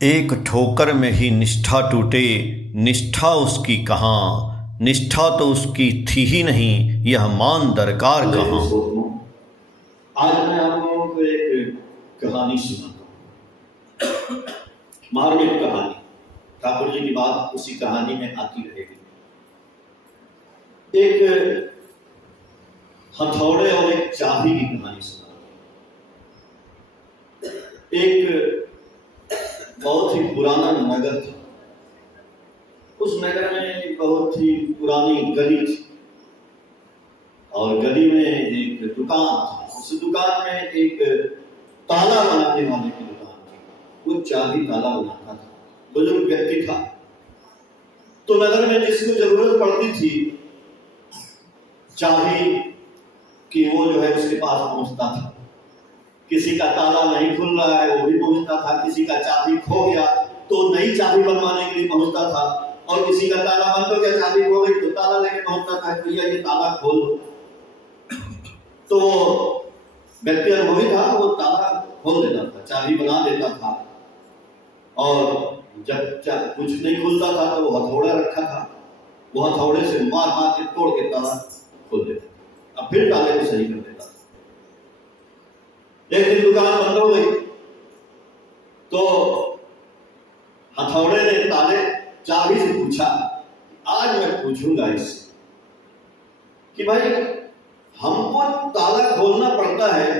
एक ठोकर में ही निष्ठा टूटे, निष्ठा उसकी कहाँ, निष्ठा तो उसकी थी ही नहीं, यह मान दरकार कहाँ। आज मैं आप लोगों को एक कहानी सुनाता हूँ, मार्मिक कहानी। ठाकुर जी की बात उसी कहानी में आती रहेगी। एक हथौड़े और एक चाबी की कहानी सुना। एक बहुत ही पुराना नगर था। उस नगर में बहुत ही पुरानी गली थी और गली में एक दुकान था। उस दुकान में एक ताला बनाने वाले की दुकान थी। वो चाबी ताला बनाता था, बुजुर्ग व्यक्ति था। तो नगर में जिसको जरूरत पड़ती थी चाबी कि वो जो है उसके पास पहुंचता था। किसी का ताला नहीं खुल रहा है वो भी पहुंचता था, किसी का चाबी खो गया तो नई चाबी बनवाने के लिए पहुंचता था, और किसी का ताला बंद हो गया, चाबी खो गई तो ताला लेके पहुंचता था, भैया ये ताला खोल दो। तो व्यक्ति अनुभवी था, वो ताला खोल देता था, चाबी बना देता था। और जब कुछ नहीं खुलता था तो वो हथौड़ा रखा था, वो हथौड़े से मार मार के तोड़ के ताला खोल देता था, अब फिर ताले को सही कर देता था। एक दिन दुकान बंद हो गई तो हथौड़े ने ताले चाबी से पूछा, आज मैं पूछूंगा इससे कि भाई हमको ताला खोलना पड़ता है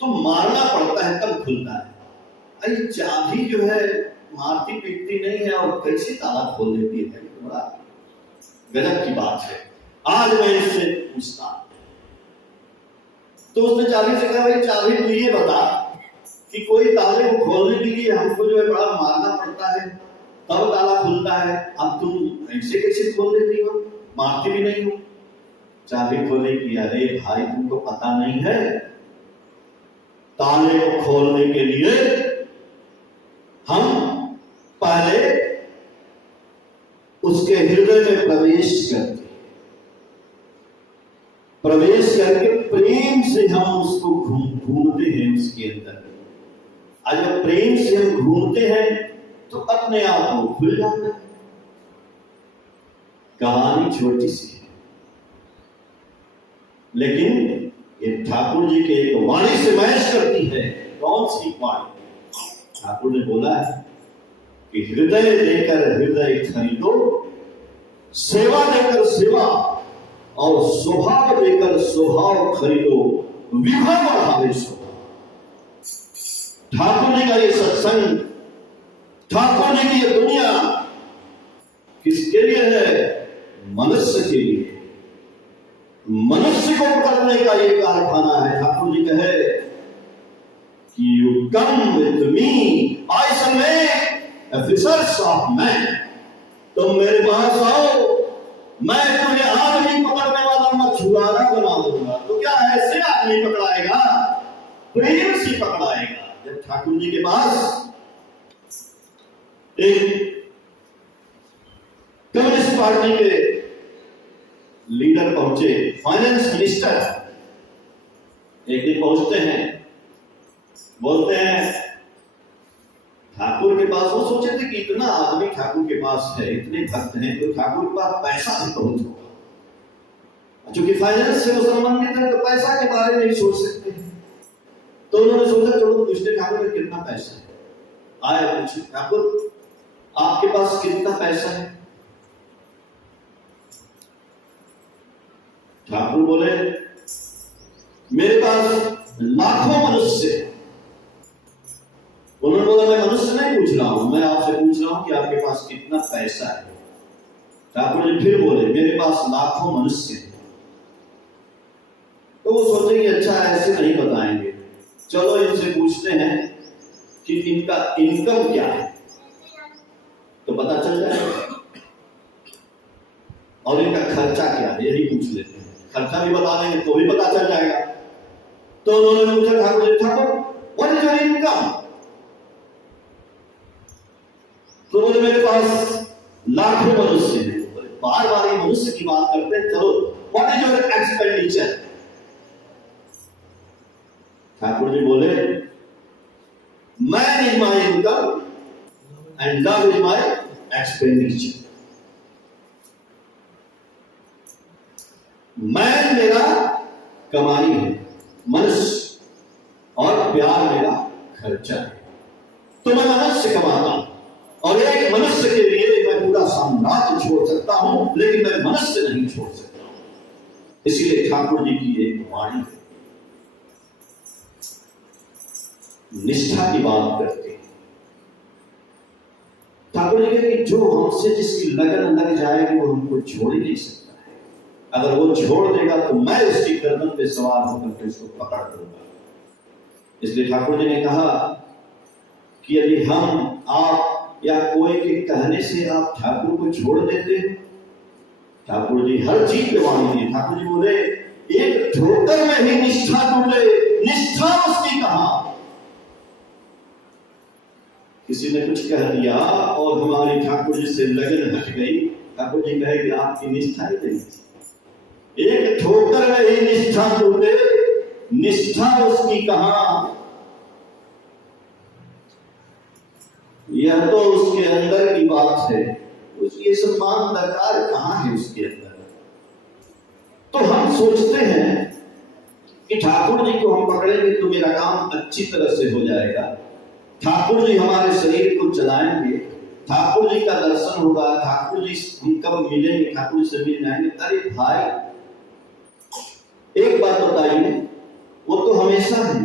तो मारना पड़ता है तब खुलता है, अरे चाबी जो है मारती पीटती नहीं है और कैसे ताला खोल देती है, बड़ा गजब की बात है। आज मैं इससे पूछता। तो उसने चाबी से कहा, भाई चाबी तू ये बता कि कोई ताले को खोलने के लिए हमको जो है बड़ा मारना पड़ता है तब ताला खुलता है, अब तुम ऐसे कैसे खोल देती हो, मारती भी नहीं हो। चाबी खोले कि अरे भाई तुमको पता नहीं है, ताले को खोलने के लिए हम पहले उसके हृदय में प्रवेश करके प्रेम से हम उसको घूमते हैं उसके अंदर। और जब प्रेम से हम घूमते हैं तो अपने आप वो खुल जाता है। कहानी छोटी सी है लेकिन ये ठाकुर जी के एक वाणी से मैच करती है। कौन सी वाणी? ठाकुर ने बोला है कि हृदय देकर हृदय खरीदो, सेवा देकर सेवा और स्वभाव देकर स्वभाव खरीदो, विभव बढ़ावे स्वभाव। ठाकुर जी का ये सत्संग, ठाकुर जी की ये दुनिया किसके लिए है? मनुष्य के लिए। मनुष्य को पकड़ने का ये कारखाना है। ठाकुर जी कहे कि you come with me I shall make fishers of man. तुम मेरे पास आओ, मैं तुम्हें आदमी पकड़ने वाला मछुआरा बना दूंगा। तो क्या ऐसे आदमी पकड़ाएगा? प्रेम से पकड़ाएगा। जब ठाकुर जी के पास एक कम्युनिस्ट पार्टी के लीडर पहुंचे, फाइनेंस मिनिस्टर, एक दिन पहुंचते हैं, बोलते हैं ठाकुर के पास। वो सोचे थे कि इतना आदमी ठाकुर के पास है, इतने भक्त हैं, तो ठाकुर के पास पैसा भी बहुत होगा। चूंकि फाइनेंस से वो संबंधित है तो पैसा के बारे में ही सोच सकते हैं। तो उन्होंने सोचा चलो पूछते ठाकुर में कितना पैसा है। आए पूछे, ठाकुर आपके पास कितना पैसा है? ठाकुर बोले मेरे पास लाखों मनुष्य है। उन्होंने बोला मैं मनुष्य नहीं पूछ रहा हूं, मैं आपसे पूछ रहा हूं कि आपके पास कितना पैसा है। ठाकुर जी फिर बोले मेरे पास लाखों मनुष्य है। तो वो सोचे कि अच्छा ऐसे नहीं बताएंगे, चलो इनसे पूछते हैं कि इनका इनकम क्या है, तो पता चल जाएगा, और इनका खर्चा क्या है यही पूछ लेते हैं। खर्चा भी बता देंगे तो भी पता चल जाएगा। तो उन्होंने पूछा Thakur ji, Thakur what is your income? तो बोले मेरे पास लाखों मनुष्य हैं। बार बार ये मनुष्य की बात करते हैं। चलो what is your expenditure? Thakur ji बोले, man is my income and love is my expenditure. Man मेरा कमाई है, मनुष्य, और प्यार मेरा खर्चा है। तो मैं मनुष्य कमाता हूं, और एक मनुष्य के लिए मैं पूरा साम्राज्य छोड़ सकता हूं, लेकिन मैं मनुष्य नहीं छोड़ सकता हूं। इसीलिए ठाकुर जी की एक वाणी है, निष्ठा की बात करते हैं। ठाकुर जी कहते, जो हमसे जिसकी लगन लग जाएगी वो हमको छोड़ ही नहीं सकता है। अगर वो छोड़ देगा तो मैं उसकी गर्दन पे सवार होकर के उसको पकड़ दूंगा। इसलिए ठाकुर जी ने कहा कि यदि हम, आप या कोई के कहने से आप ठाकुर को छोड़ देते, ठाकुर जी हर चीज पे वाणी दिए। ठाकुर जी बोले, एक ठोकर में ही निष्ठा टूटे, निष्ठा उसकी कहां। किसी ने कुछ कह दिया और हमारी ठाकुर जी से लगन हट गई, ठाकुर जी कहे कि आपकी निष्ठा ही नहीं थी। एक ठोकर में ही निष्ठा टूटे, निष्ठा उसकी कहां। यह तो उसके अंदर की बात है, उसकी सम्मान दरकार कहां है उसके अंदर। तो हम सोचते हैं कि ठाकुर जी को हम पकड़ेंगे तो मेरा काम अच्छी तरह से हो जाएगा, ठाकुर जी हमारे शरीर को चलाएंगे, ठाकुर जी का दर्शन होगा, ठाकुर जी हम कब मिलेंगे, ठाकुर जी से मिल जाएंगे। अरे भाई, एक बात बताइए, वो तो हमेशा है,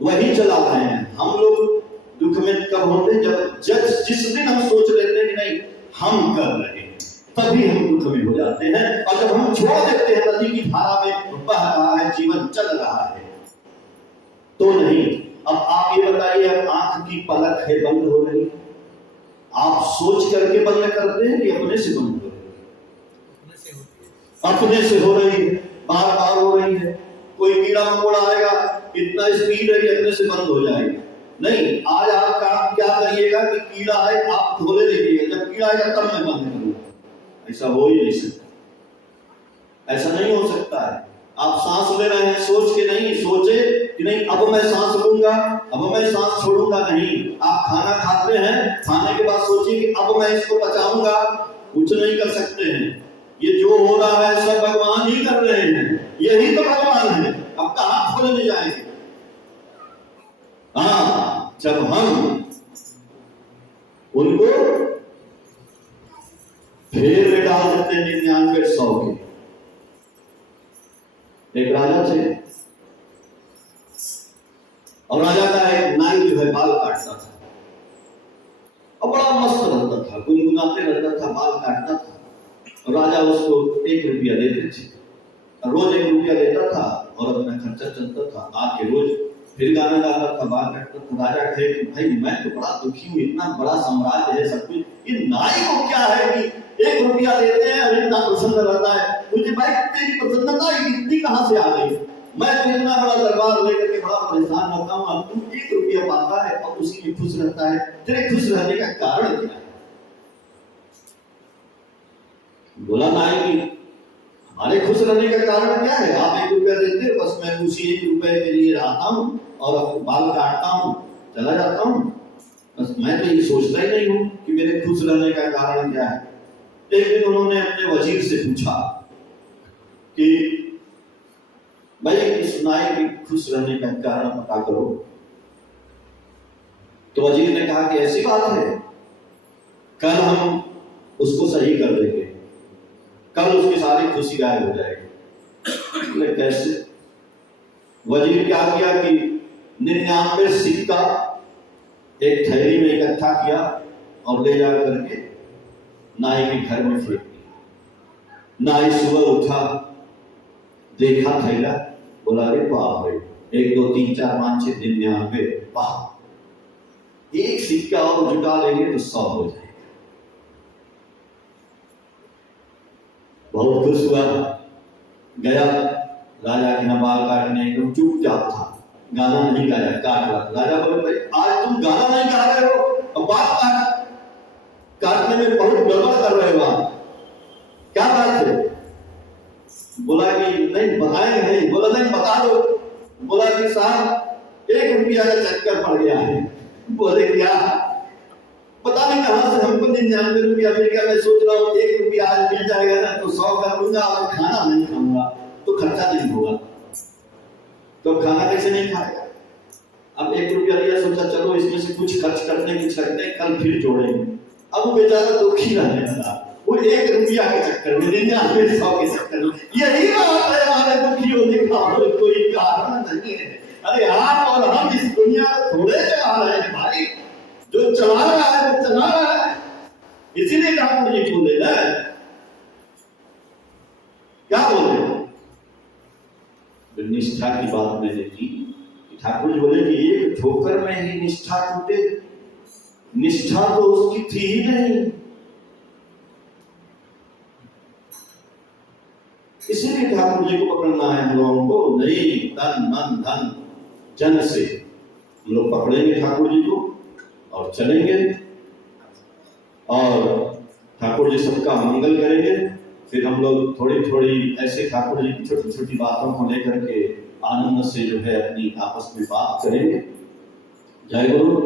वही चला रहे हैं। हम लोग दुख में कब होते, जब जिस दिन हम सोच लेते हैं कि नहीं हम कर रहे हैं, तभी हम दुख में हो जाते हैं। और जब हम छोड़ देते हैं, नदी की धारा में बह रहा है, जीवन चल रहा है, तो नहीं। अब आप ये बताइए, अब आंख की पलक है, बंद हो रही, आप सोच करके बंद करते हैं कि अपने से बंद हो रही है? अपने से हो रही है, बार बार हो रही है। कोई कीड़ा मकोड़ा आएगा, इतना स्पीड है कि अपने से बंद हो जाएगी। नहीं, आज आप काम क्या करिएगा कि कीड़ा आए, आप धोले देखिएगा, जब कीड़ा आएगा तब मैं बंद करूंगा। ऐसा हो ही नहीं सकता, ऐसा नहीं हो सकता है। आप सांस ले रहे हैं, सोच के नहीं, सोचे कि नहीं अब मैं सांस लूंगा, अब मैं सांस छोड़ूंगा नहीं। आप खाना खाते हैं, खाने के बाद सोचिए कि अब मैं इसको बचाऊंगा, कुछ नहीं कर सकते हैं। ये जो हो रहा है सब भगवान ही कर रहे हैं, यही तो भगवान है, अब कहां खोजने जाएंगे। हाँ, जब हम उनको फेर में डाल देते हैं 99-100 के। एक राजा थे, और राजा का एक नाई जो है बाल काटता था, और बड़ा मस्त रहता था, गुनगुनाते रहता था, बाल काटता था। और राजा उसको 1 रुपया देते थे, रोज 1 रुपया देता था और अपना खर्चा चलता था। आके रोज फिर गाना गाता था, बाल काटता था। राजा कहे कि भाई मैं तो बड़ा दुखी हूँ, इतना बड़ा साम्राज्य है, सब कुछ, ये नाई को क्या है कि 1 रुपया देते हैं और इतना प्रसन्न रहता है। मुझे भाई तेरी प्रसन्नता इतनी कहां से आ गई? मैं तो इतना बड़ा दरबार लेकर के बड़ा परेशान रहता हूँ, अब तुम 1 रुपया पाता है और उसी में खुश रहता है, तेरे खुश रहने का कारण क्या है? बोला नाई कि हमारे खुश रहने का कारण क्या है? आप 1 रुपया देते हो, बस मैं उसी 1 रुपये के लिए रहता हूँ और बाल काटता हूँ, चला जाता हूँ। बस मैं तो ये सोचता ही नहीं हूँ कि मेरे खुश रहने का कारण क्या है। एक दिन उन्होंने अपने वजीर से पूछा कि भाई इस नाई के खुश रहने का कारण पता करो। तो वजीर ने कहा कि ऐसी बात है, कल हम उसको सही कर देंगे, कल उसकी सारी खुशी गायब हो जाएगी। कैसे? वजीर क्या किया कि 99 सिक्का एक थैली में इकट्ठा किया और ले जा करके नाई के घर में फेंक दिया। नाई सुबह उठा, देखा थैला, बोला अरे बाप रे, 1 2 3 4 5 6 99, वाह, 1 सिक्का और जुटा लेंगे तो 100 हो जाएगा। बहुत खुश हुआ, गया राजा के यहाँ बाल काटने, एकदम चुपचाप था, गाना नहीं गाया, काट रहा। राजा बोले भाई आज तुम गाना नहीं गा रहे हो और बाल काटने में बहुत गड़बड़ कर रहे हो, आप क्या बात है? बोला कि नहीं बताएंगे नहीं। बोला नहीं बता दो। बोला कि साहब 1 रुपया का चक्कर पड़ गया है। बोले क्या, पता नहीं कहां से हमको 99 रुपया मिल गया। मैं सोच रहा हूँ 1 रुपया आज मिल जाएगा ना तो 100 कर लूंगा और खाना नहीं खाऊंगा तो खर्चा नहीं होगा, तो खाना कैसे नहीं खाएगा। अब 1 रुपया लिया, सोचा चलो इसमें से कुछ खर्च करने की छकते कल फिर जोड़ेंगे। अब वो बेचारा दुखी रहने लगा, वो 1 रुपया के चक्कर में, 99 100 के चक्कर में। यही बात है हमारे दुखी होने का और कोई कारण नहीं है। अरे आप और हम इस दुनिया को थोड़े चला रहे हैं भाई, जो चला रहा है वो चला रहा है। इसीलिए ठाकुर जी बोले ना, क्या बोले, निष्ठा की बात मैंने की। ठाकुर जी बोले कि एक ठोकर में ही निष्ठा टूटे, निष्ठा तो उसकी थी ही नहीं। इसीलिए ठाकुर जी को पकड़ना है हम लोगों को, नहीं तन मन धन जन से हम लोग पकड़ेंगे ठाकुर जी को और चलेंगे, और ठाकुर जी सबका मंगल करेंगे। फिर हम लोग थोड़ी थोड़ी ऐसे ठाकुर जी की छोटी छोटी बातों को लेकर के आनंद से जो है अपनी आपस में बात करेंगे। जय गुरु।